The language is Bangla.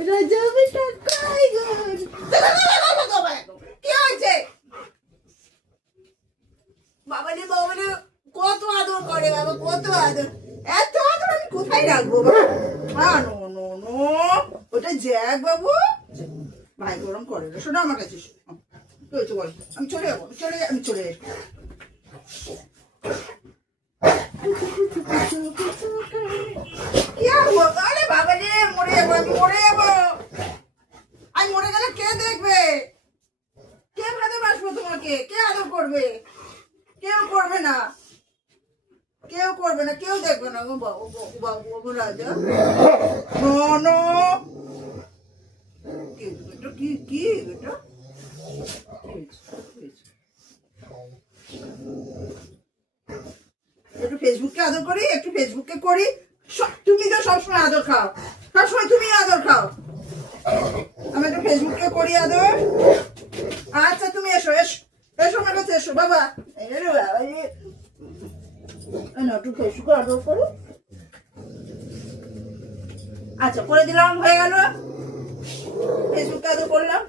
রাজা বেটা কাই গো কি হয়েছে বাবা রে কত আদর করে বাবা কত আদর এত আদর আমি কোথায় রাখবো বাবা নো নো নো ওটা জ্যাক বাবু ভাই গরম করে না শোনো আমার কাছে কি হয়েছে বল আমি চলে যাবো আমি চলে যাবো কি হবো আরে বাবা রে মরে যাবো আমি মরে গেলে কে দেখবে কে ভালোবাসবো তোমাকে কে আদর করবে কেউ করবে না কেউ দেখবে না গো বাবু রাজা নো কি এটা একটু ফেসবুককে আদর করি তুমি তো সবসময় আদর খাও সবসময় তুমি আদর খাও আমি একটু ফেসবুককে করি আদর আচ্ছা তুমি এসো আমার কাছে এসো বাবা একটু ফেসবুকে আদর করো আচ্ছা করে দিলাম হয়ে গেল ফেসবুকে আদর করলাম